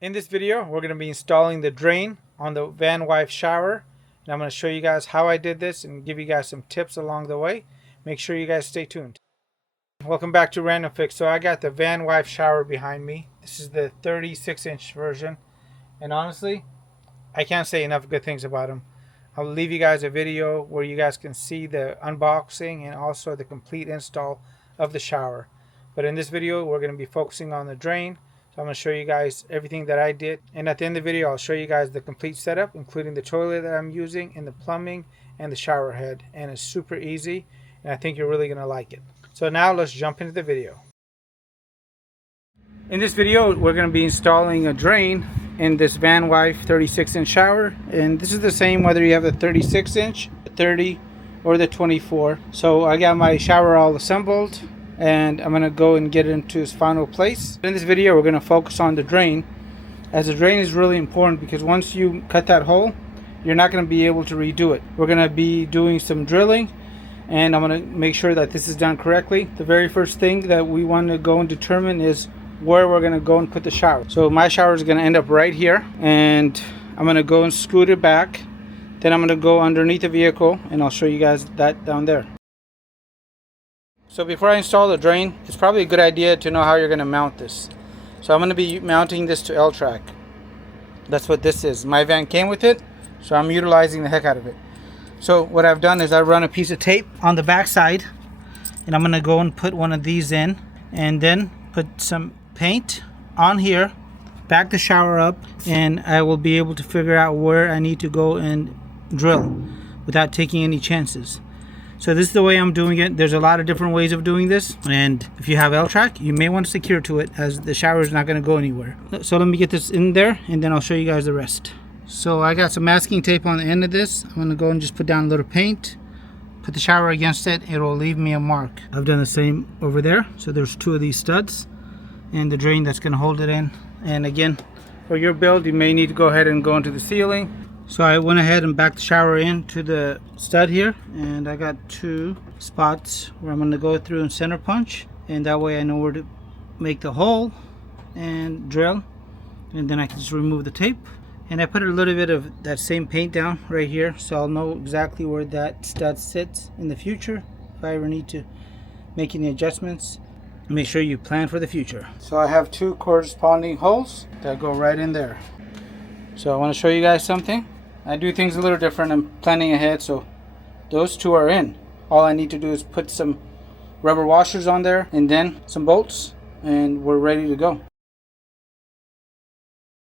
In this video, we're going to be installing the drain on the Van Wife shower. And I'm going to show you guys how I did this and give you guys some tips along the way. Make sure you guys stay tuned. Welcome back to Random Fix. So I got the Van Wife shower behind me. This is the 36-inch version. And honestly, I can't say enough good things about them. I'll leave you guys a video where you guys can see the unboxing and also the complete install of the shower. But in this video, we're going to be focusing on the drain. So I'm going to show you guys everything that I did. And at the end of the video, I'll show you guys the complete setup, including the toilet that I'm using and the plumbing and the shower head. And it's super easy, and I think you're really going to like it. So now let's jump into the video. In this video, we're going to be installing a drain in this Van Wife 36-inch shower, and this is the same whether you have the 36-inch, 30, or the 24. So I got my shower all assembled, and I'm going to go and get it into its final place. In this video, we're going to focus on the drain, as the drain is really important because once you cut that hole, you're not going to be able to redo it. We're going to be doing some drilling, and I'm going to make sure that this is done correctly. The very first thing that we want to go and determine is where we're going to go and put the shower. So my shower is going to end up right here, and I'm going to go and scoot it back. Then I'm going to go underneath the vehicle, and I'll show you guys that down there. So before I install the drain, it's probably a good idea to know how you're going to mount this. So I'm going to be mounting this to L-track. That's what this is. My van came with it, so I'm utilizing the heck out of it. So what I've done is I run a piece of tape on the back side, and I'm going to go and put one of these in, and then put some paint on here, back the shower up, and I will be able to figure out where I need to go and drill without taking any chances. So this is the way I'm doing it. There's a lot of different ways of doing this, and if you have L-track, you may want to secure to it, as the shower is not going to go anywhere. So let me get this in there, and then I'll show you guys the rest. So I got some masking tape on the end of this. I'm going to go and just put down a little paint, put the shower against it. It will leave me a mark. I've done the same over there. So there's two of these studs and the drain that's going to hold it in. And again, for your build, you may need to go ahead and go into the ceiling. So I went ahead and backed the shower into the stud here, and I got two spots where I'm going to go through and center punch, and that way I know where to make the hole and drill, and then I can just remove the tape. And I put a little bit of that same paint down right here, so I'll know exactly where that stud sits in the future if I ever need to make any adjustments. Make sure you plan for the future. So I have two corresponding holes that go right in there. So I want to show you guys something. I do things a little different. I'm planning ahead, so those two are in. All I need to do is put some rubber washers on there and then some bolts, and we're ready to go.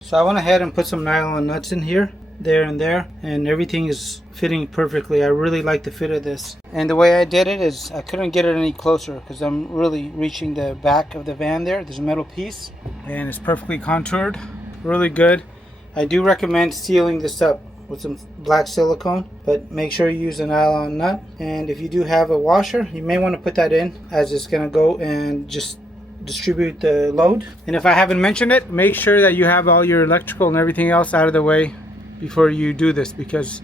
So I went ahead and put some nylon nuts in here, there and there, and everything is fitting perfectly. I really like the fit of this. And the way I did it is I couldn't get it any closer because I'm really reaching the back of the van there. There's a metal piece and it's perfectly contoured. Really good. I do recommend sealing this up with some black silicone, but make sure you use a nylon nut. And if you do have a washer, you may want to put that in, as it's going to go and just distribute the load. And if I haven't mentioned it, make sure that you have all your electrical and everything else out of the way before you do this, because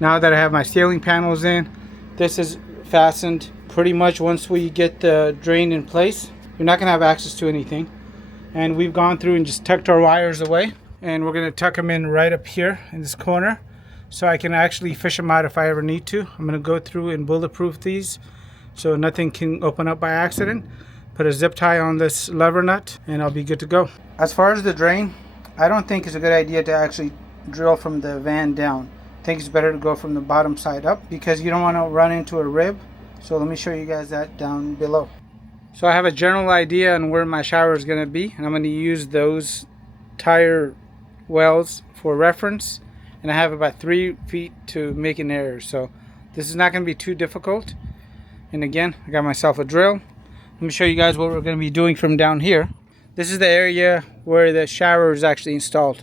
now that I have my ceiling panels in, this is fastened pretty much. Once we get the drain in place, you're not going to have access to anything. And we've gone through and just tucked our wires away, and we're going to tuck them in right up here in this corner so I can actually fish them out if I ever need to. I'm going to go through and bulletproof these so nothing can open up by accident. Put a zip tie on this lever nut, and I'll be good to go. As far as the drain, I don't think it's a good idea to actually drill from the van down. I think it's better to go from the bottom side up because you don't want to run into a rib. So let me show you guys that down below. So I have a general idea on where my shower is going to be, and I'm going to use those tire wells for reference, and I have about 3 feet to make an error. So this is not going to be too difficult. And again, I got myself a drill. Let me show you guys what we're going to be doing from down here. This is the area where the shower is actually installed.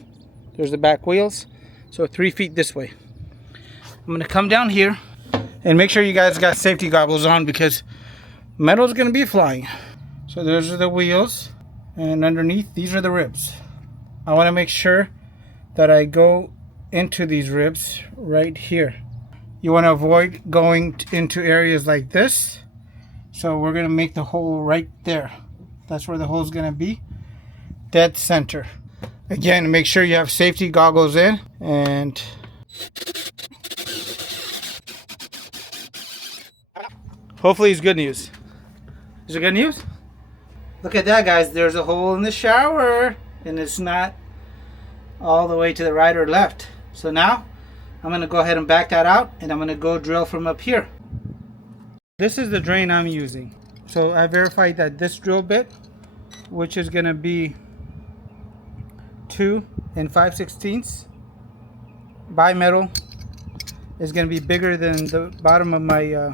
There's the back wheels. So 3 feet this way. I'm going to come down here and make sure you guys got safety goggles on because metal is going to be flying. So those are the wheels, and underneath these are the ribs. I want to make sure that I go into these ribs right here. You want to avoid going into areas like this. So we're going to make the hole right there. That's where the hole is going to be. Dead center. Again, make sure you have safety goggles in, and hopefully it's good news. Is it good news? Look at that, guys. There's a hole in the shower, and it's not all the way to the right or left. So now I'm going to go ahead and back that out, and I'm going to go drill from up here. This is the drain I'm using. So I verified that this drill bit, which is going to be 2 5/16 bimetal, is going to be bigger than the bottom of my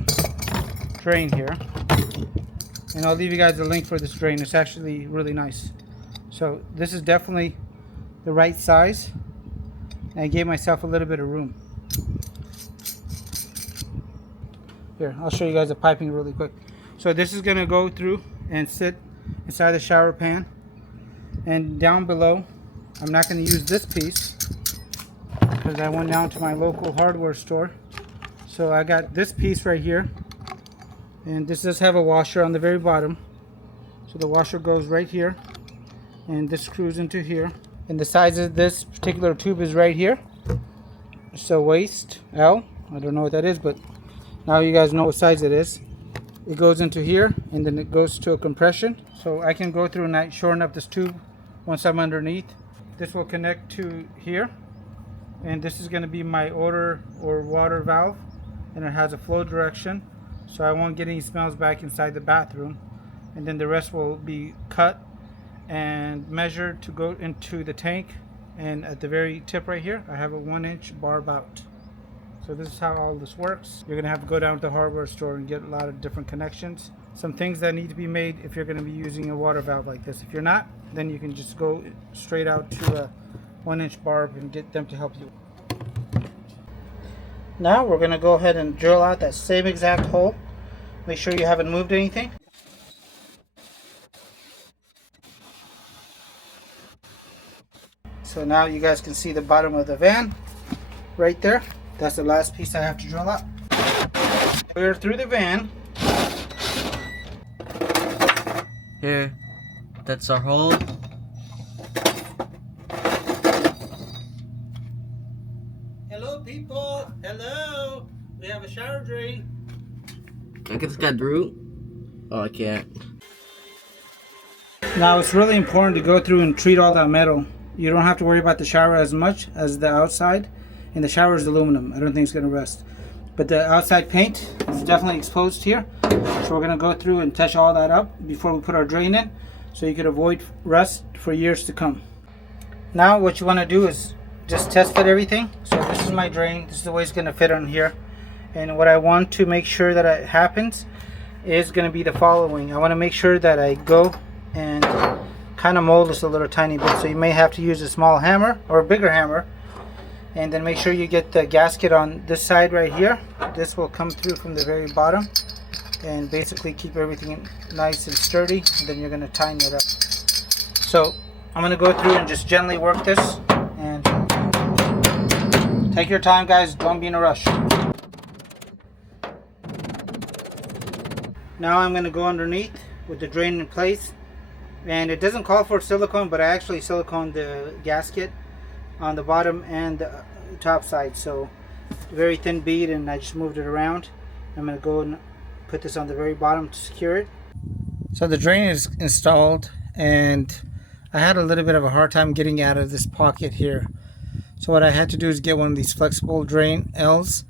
drain here. And I'll leave you guys a link for this drain. It's actually really nice. So this is definitely the right size. And I gave myself a little bit of room. Here, I'll show you guys the piping really quick. So this is going to go through and sit inside the shower pan. And down below, I'm not going to use this piece because I went down to my local hardware store. So I got this piece right here. And this does have a washer on the very bottom. So the washer goes right here. And this screws into here. And the size of this particular tube is right here. So waste L. I don't know what that is, but now you guys know what size it is. It goes into here, and then it goes to a compression. So I can go through and shorten up this tube once I'm underneath. This will connect to here. And this is going to be my odor or water valve. And it has a flow direction, so I won't get any smells back inside the bathroom. And then the rest will be cut and measured to go into the tank. And at the very tip right here, I have a 1-inch barb out. So this is how all this works. You're gonna have to go down to the hardware store and get a lot of different connections. Some things that need to be made if you're gonna be using a water valve like this. If you're not, then you can just go straight out to a 1-inch barb and get them to help you. Now we're gonna go ahead and drill out that same exact hole. Make sure you haven't moved anything. So now you guys can see the bottom of the van right there. That's the last piece I have to drill out. We're through the van. Here, that's our hole. Hello people, hello. We have a shower drain. I can get through. Oh, I can't. Now it's really important to go through and treat all that metal. You don't have to worry about the shower as much as the outside. And the shower is aluminum. I don't think it's going to rust. But the outside paint is definitely exposed here. So we're going to go through and touch all that up before we put our drain in, so you can avoid rust for years to come. Now what you want to do is just test fit everything. So this is my drain. This is the way it's going to fit on here. And what I want to make sure that it happens is going to be the following. I want to make sure that I go and kind of mold this a little tiny bit. So you may have to use a small hammer or a bigger hammer. And then make sure you get the gasket on this side right here. This will come through from the very bottom and basically keep everything nice and sturdy. And then you're going to tighten it up. So I'm going to go through and just gently work this. And take your time, guys. Don't be in a rush. Now I'm going to go underneath with the drain in place. And it doesn't call for silicone, but I actually siliconed the gasket on the bottom and the top side. So very thin bead, and I just moved it around. I'm going to go and put this on the very bottom to secure it. So the drain is installed, and I had a little bit of a hard time getting out of this pocket here. So what I had to do is get one of these flexible drain L's,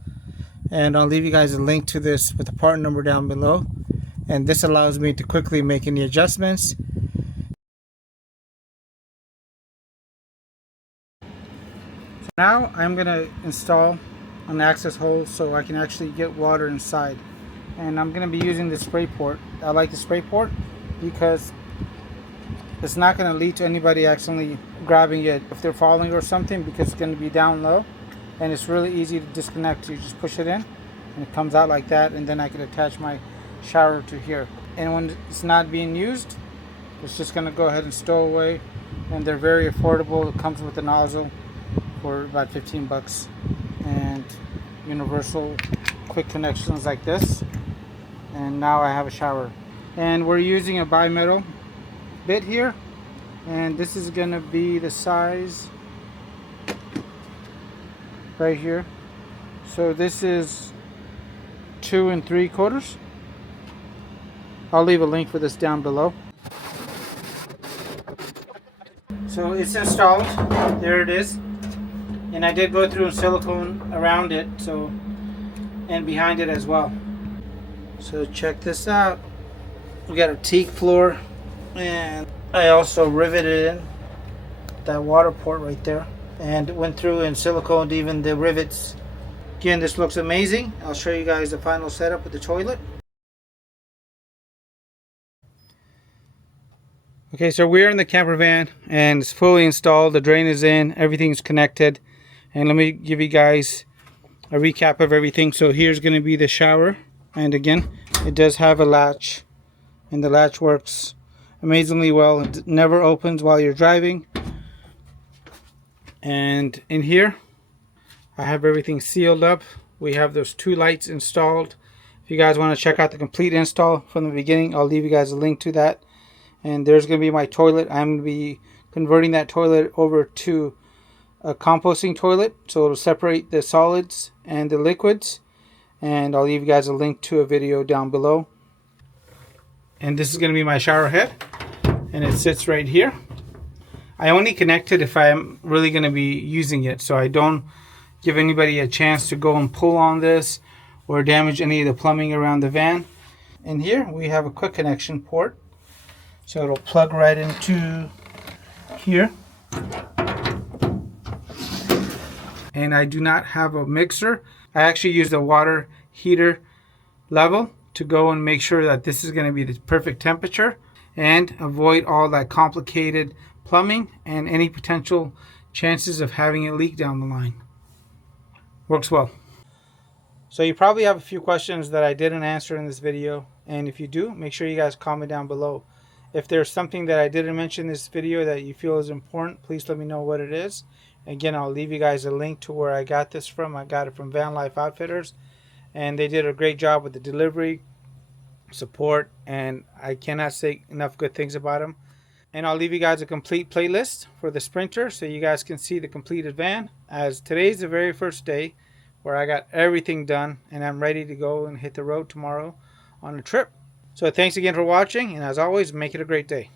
and I'll leave you guys a link to this with the part number down below. And this allows me to quickly make any adjustments. Now I'm going to install an access hole so I can actually get water inside. And I'm going to be using the spray port. I like the spray port because it's not going to lead to anybody accidentally grabbing it if they're falling or something, because it's going to be down low. And it's really easy to disconnect. You just push it in and it comes out like that, and then I can attach my shower to here. And when it's not being used, it's just going to go ahead and stow away. And they're very affordable. It comes with a nozzle for about 15 bucks, and universal quick connections like this. And now I have a shower, and we're using a bimetal bit here, And this is gonna be the size right here. So this is 2 3/4. I'll leave a link for this down below. So it's installed. There it is. And I did go through silicone around it, so, and behind it as well. So check this out. We got a teak floor, and I also riveted in that water port right there, and went through and siliconed even the rivets. Again, this looks amazing. I'll show you guys the final setup with the toilet. Okay, so we're in the camper van and it's fully installed. The drain is in, everything's connected. And let me give you guys a recap of everything. So here's going to be the shower. And again, it does have a latch. And the latch works amazingly well. It never opens while you're driving. And in here, I have everything sealed up. We have those 2 lights installed. If you guys want to check out the complete install from the beginning, I'll leave you guys a link to that. And there's going to be my toilet. I'm going to be converting that toilet over to a composting toilet, so it'll separate the solids and the liquids. And I'll leave you guys a link to a video down below. And this is going to be my shower head, and it sits right here. I only connect it if I'm really going to be using it, so I don't give anybody a chance to go and pull on this or damage any of the plumbing around the van. And here we have a quick connection port. So it'll plug right into here. And I do not have a mixer. I actually use the water heater level to go and make sure that this is going to be the perfect temperature and avoid all that complicated plumbing and any potential chances of having it leak down the line. Works well. So you probably have a few questions that I didn't answer in this video. And if you do, make sure you guys comment down below. If there's something that I didn't mention in this video that you feel is important, please let me know what it is. Again, I'll leave you guys a link to where I got this from. I got it from Van Life Outfitters, and they did a great job with the delivery, support, and I cannot say enough good things about them. And I'll leave you guys a complete playlist for the Sprinter so you guys can see the completed van, as today's the very first day where I got everything done and I'm ready to go and hit the road tomorrow on a trip. So thanks again for watching, and as always, make it a great day.